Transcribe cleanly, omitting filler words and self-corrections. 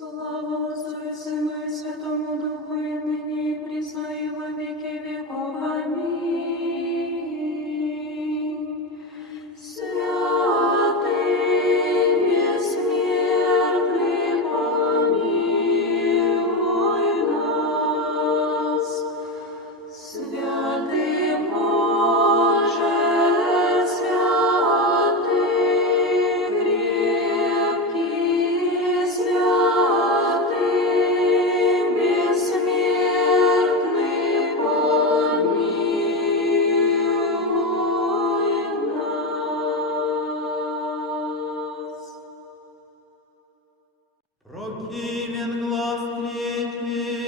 Слава Отцу и Сыну и Святому Духу, и ныне и присно и во веки веков. Аминь. Святый бессмертный, помилуй нас. Святый Боже, святый крепкий, святый бессмертный, помилуй нас. Прокимен глаз третий,